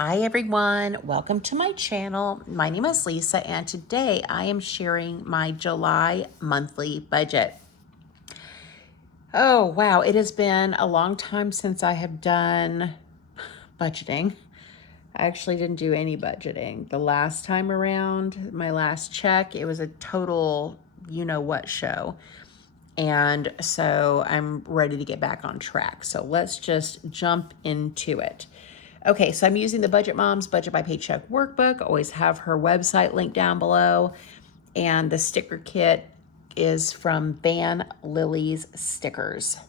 Hi everyone, welcome to my channel. My name is Lisa and today I am sharing my July monthly budget. Oh wow, it has been a long time since I have done budgeting. I actually didn't do any budgeting. The last time around, my last check, it was a total you-know-what show. And so I'm ready to get back on track. So let's just jump into it. Okay, so I'm using the Budget Mom's Budget by Paycheck workbook. Always have her website linked down below. And the sticker kit is from VanLilysStickers.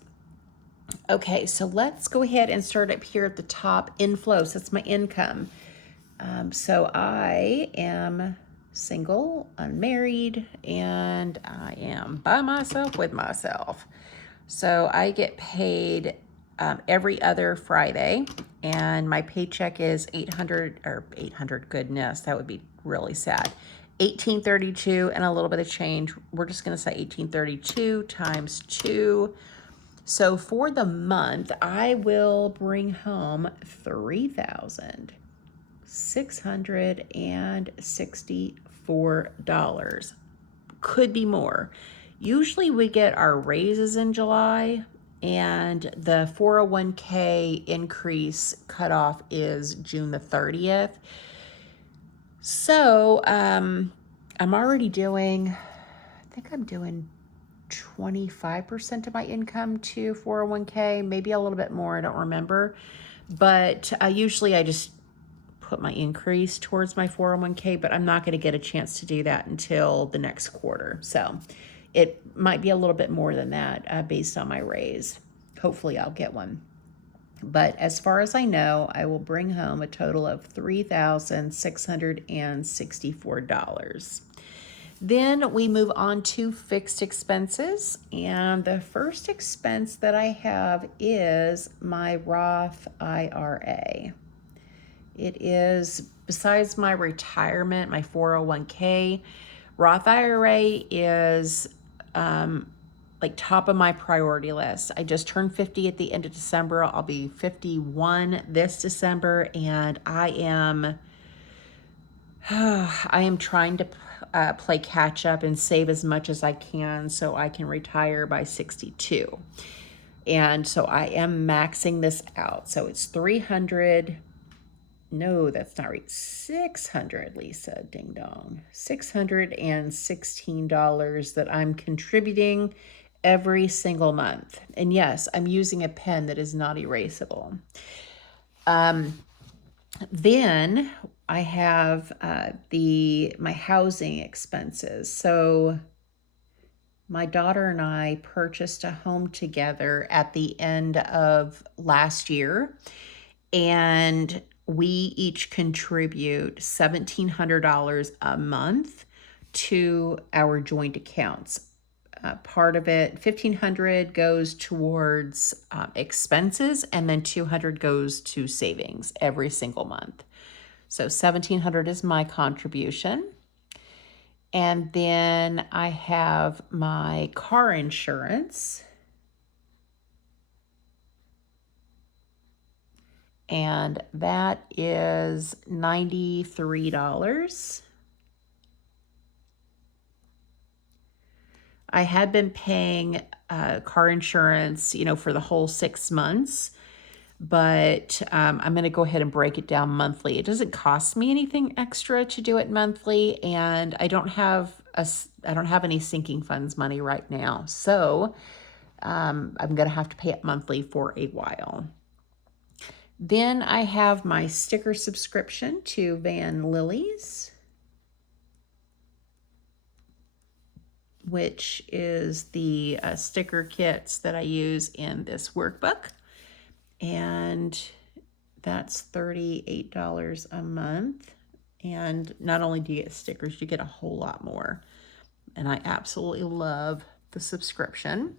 Okay, so let's go ahead and start up here at the top, inflow. So that's my income. So I am single, unmarried, and I am by myself with myself. So I get paid every other Friday, and my paycheck is 800, goodness, that would be really sad. 1832 and a little bit of change. We're just going to say 1832 times 2. So for the month, I will bring home $3,664. Could be more. Usually we get our raises in July, and the 401k increase cutoff is June the 30th. So I'm already doing, I think I'm doing 25% of my income to 401k, maybe a little bit more, I don't remember. But usually I just put my increase towards my 401k, but I'm not going to get a chance to do that until the next quarter. So it might be a little bit more than that based on my raise. Hopefully I'll get one. But as far as I know, I will bring home a total of $3,664. Then we move on to fixed expenses. And the first expense that I have is my Roth IRA. It is, besides my retirement, my 401k, Roth IRA is like top of my priority list. I just turned 50 at the end of December. I'll be 51 this December, and I am trying to play catch up and save as much as I can so I can retire by 62. And so I am maxing this out. So it's 300. No, that's not right. 600, Lisa, ding dong. $616 that I'm contributing every single month. And yes, I'm using a pen that is not erasable. Then I have my housing expenses. So my daughter and I purchased a home together at the end of last year, and we each contribute $1,700 a month to our joint accounts. Part of it, $1,500 goes towards expenses, and then $200 goes to savings every single month. So $1,700 is my contribution. And then I have my car insurance. And that is $93. I had been paying car insurance, for the whole 6 months, but I'm going to go ahead and break it down monthly. It doesn't cost me anything extra to do it monthly, and I don't have any sinking funds money right now, so I'm going to have to pay it monthly for a while. Then I have my sticker subscription to VanLilys, which is the sticker kits that I use in this workbook. And that's $38 a month. And not only do you get stickers, you get a whole lot more. And I absolutely love the subscription.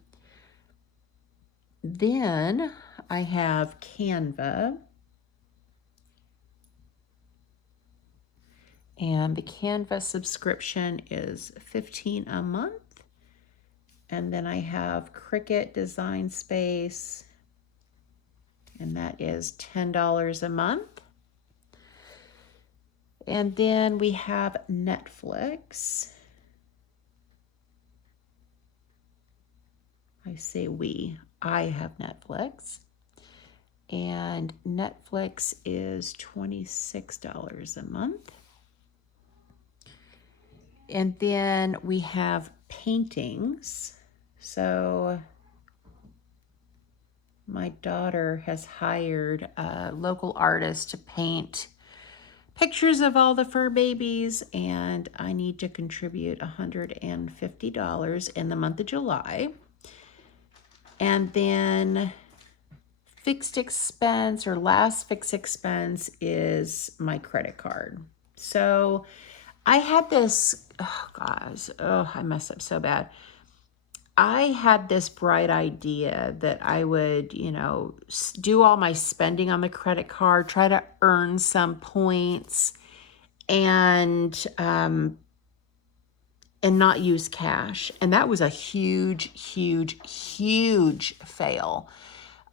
Then I have Canva. And the Canva subscription is $15 a month. And then I have Cricut Design Space, and that is $10 a month. And then we have Netflix. I have Netflix. And Netflix is $26 a month. And then we have paintings. So my daughter has hired a local artist to paint pictures of all the fur babies, and I need to contribute $150 in the month of July. And then fixed expense or last fixed expense is my credit card. So I had this, I messed up so bad. I had this bright idea that I would, do all my spending on the credit card, try to earn some points, and not use cash. And that was a huge, huge, huge fail.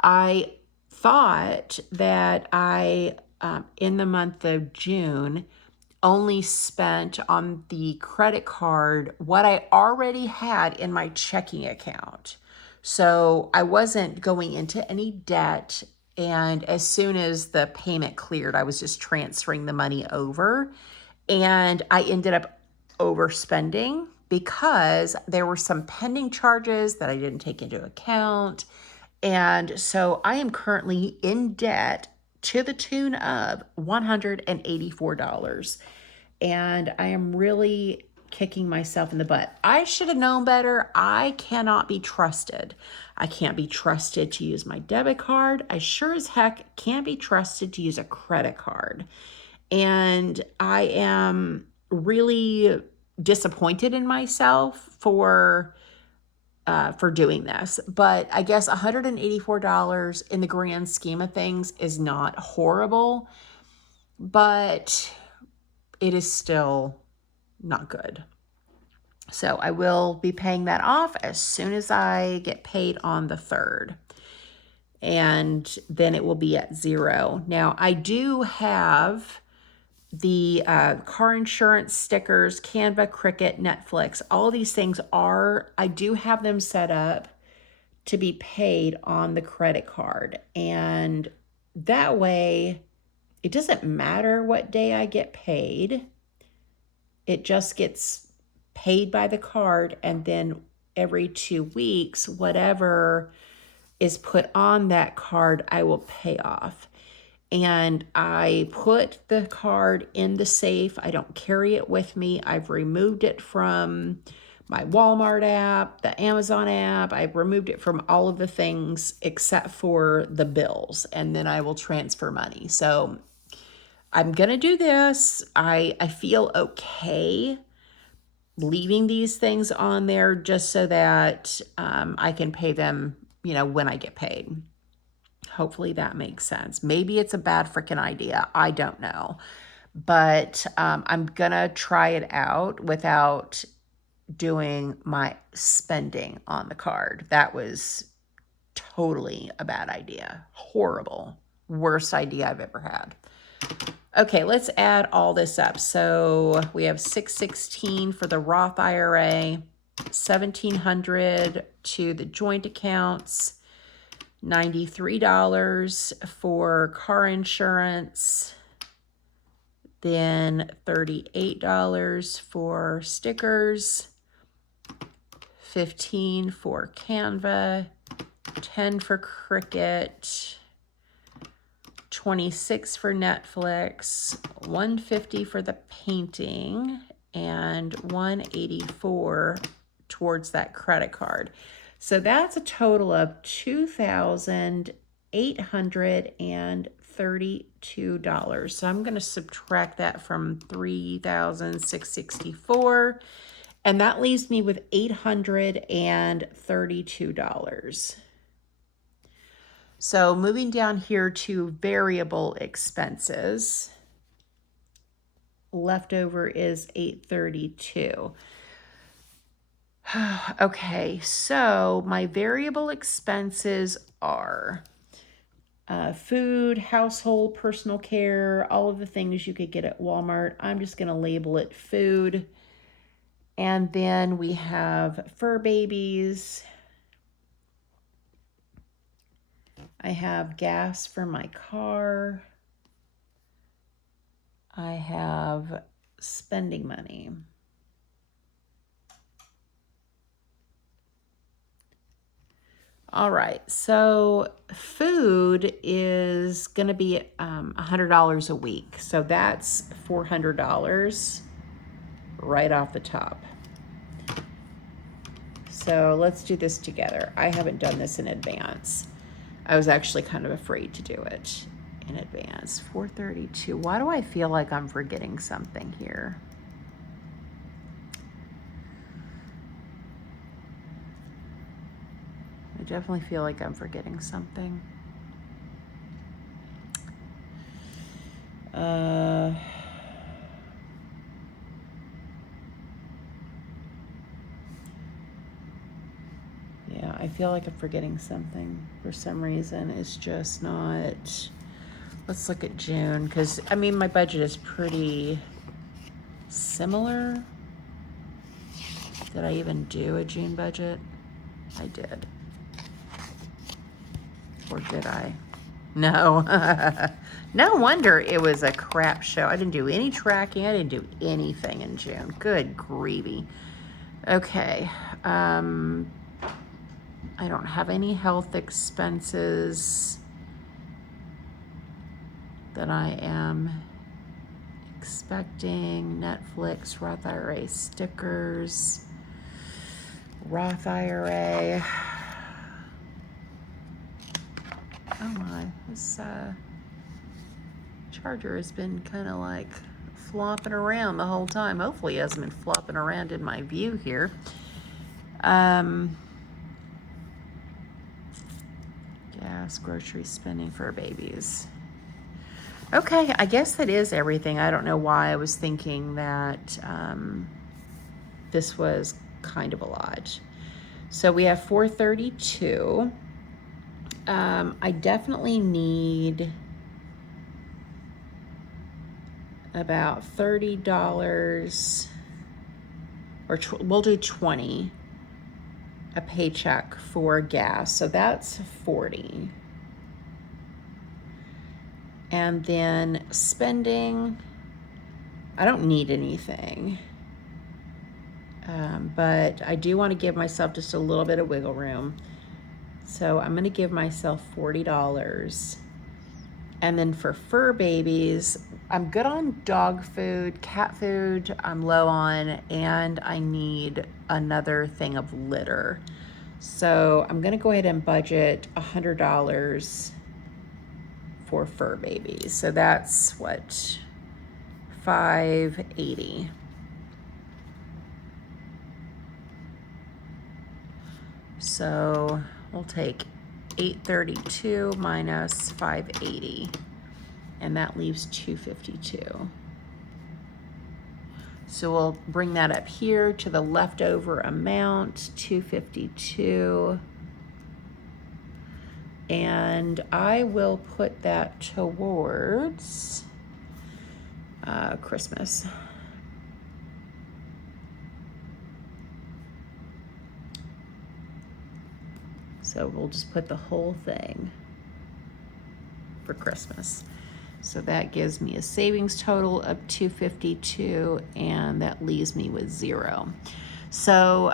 I thought that I, in the month of June, only spent on the credit card what I already had in my checking account. So I wasn't going into any debt. And as soon as the payment cleared, I was just transferring the money over. And I ended up overspending because there were some pending charges that I didn't take into account. And so I am currently in debt to the tune of $184. And I am really kicking myself in the butt. I should have known better. I cannot be trusted. I can't be trusted to use my debit card. I sure as heck can't be trusted to use a credit card. And I am really disappointed in myself for doing this. But I guess $184 in the grand scheme of things is not horrible, but it is still not good. So I will be paying that off as soon as I get paid on the 3rd. And then it will be at 0. Now, I do have the car insurance stickers, Canva, Cricut, Netflix. All these things I do have them set up to be paid on the credit card. And that way, it doesn't matter what day I get paid. It just gets paid by the card, and then every 2 weeks, whatever is put on that card, I will pay off. And I put the card in the safe. I don't carry it with me. I've removed it from my Walmart app, the Amazon app. I've removed it from all of the things except for the bills, and then I will transfer money. So I'm going to do this. I feel okay leaving these things on there just so that I can pay them, when I get paid. Hopefully that makes sense. Maybe it's a bad freaking idea. I don't know. But I'm going to try it out without doing my spending on the card. That was totally a bad idea. Horrible. Worst idea I've ever had. Okay, let's add all this up. So we have $616 for the Roth IRA, $1,700 to the joint accounts, $93 for car insurance, then $38 for stickers, $15 for Canva, $10 for Cricut, $26 for Netflix, $150 for the painting, and $184 towards that credit card. So that's a total of $2,832. So I'm going to subtract that from $3,664, and that leaves me with $832. So moving down here to variable expenses, leftover is $832. Okay, so my variable expenses are food, household, personal care, all of the things you could get at Walmart. I'm just going to label it food. And then we have fur babies. I have gas for my car. I have spending money. All right, so food is going to be $100 a week. So that's $400 right off the top. So let's do this together. I haven't done this in advance. I was actually kind of afraid to do it in advance. 432. Why do I feel like I'm forgetting something here? I definitely feel like I'm forgetting something. Yeah, I feel like I'm forgetting something for some reason. It's just not. Let's look at June, because I mean my budget is pretty similar. Did I even do a June budget? I did. Or did I? No. No wonder it was a crap show. I didn't do any tracking. I didn't do anything in June. Good gravy. Okay. I don't have any health expenses that I am expecting. Netflix, Roth IRA stickers, Roth IRA. Oh my, this charger has been kind of like flopping around the whole time. Hopefully it hasn't been flopping around in my view here. Gas, grocery spending for babies. Okay, I guess that is everything. I don't know why I was thinking that this was kind of a lot. So we have 432. I definitely need about $30, or we'll do 20 a paycheck for gas. So that's 40. And then spending, I don't need anything. But I do want to give myself just a little bit of wiggle room. So I'm going to give myself $40. And then for fur babies, I'm good on dog food, cat food, I'm low on, and I need another thing of litter. So I'm going to go ahead and budget $100 for fur babies. So that's what, $580. So we'll take 832 minus 580, and that leaves 252. So we'll bring that up here to the leftover amount, 252. And I will put that towards Christmas. So we'll just put the whole thing for Christmas. So that gives me a savings total of 252, and that leaves me with 0. So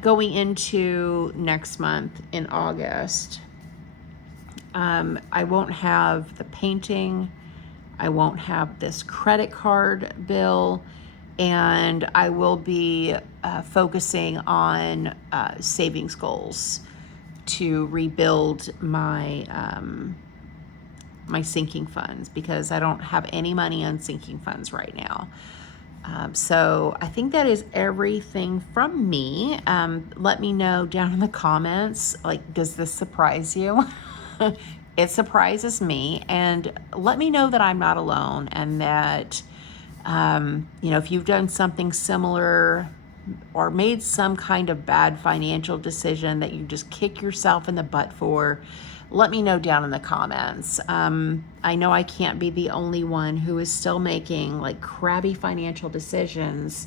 going into next month in August, I won't have the painting, I won't have this credit card bill, and I will be focusing on savings goals to rebuild my my sinking funds, because I don't have any money on sinking funds right now. So I think that is everything from me. Let me know down in the comments, like, does this surprise you? It surprises me, and let me know that I'm not alone, and that, you know, if you've done something similar, or made some kind of bad financial decision that you just kick yourself in the butt for, let me know down in the comments. I know I can't be the only one who is still making like crabby financial decisions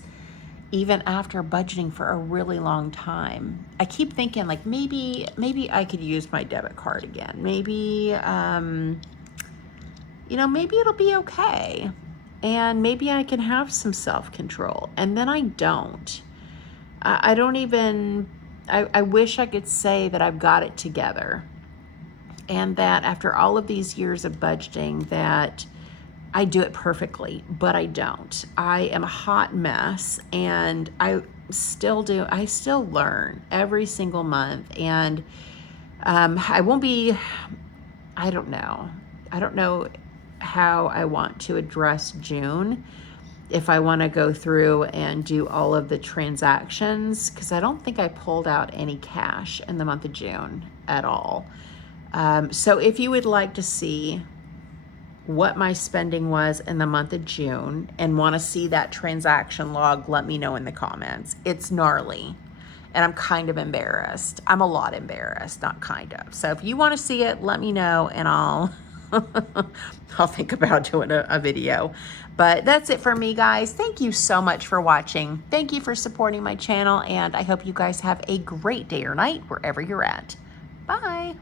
even after budgeting for a really long time. I keep thinking like maybe I could use my debit card again. Maybe maybe it'll be okay. And maybe I can have some self-control. And then I don't. I don't even, I wish I could say that I've got it together. And that after all of these years of budgeting that I do it perfectly, but I don't. I am a hot mess, and I still learn every single month. And I won't be, I don't know how I want to address June, if I want to go through and do all of the transactions, because I don't think I pulled out any cash in the month of June at all. So if you would like to see what my spending was in the month of June and want to see that transaction log, let me know in the comments. It's gnarly, and I'm kind of embarrassed. I'm a lot embarrassed, not kind of. So if you want to see it, let me know, and I'll think about doing a video. But that's it for me, guys. Thank you so much for watching. Thank you for supporting my channel, and I hope you guys have a great day or night wherever you're at. Bye.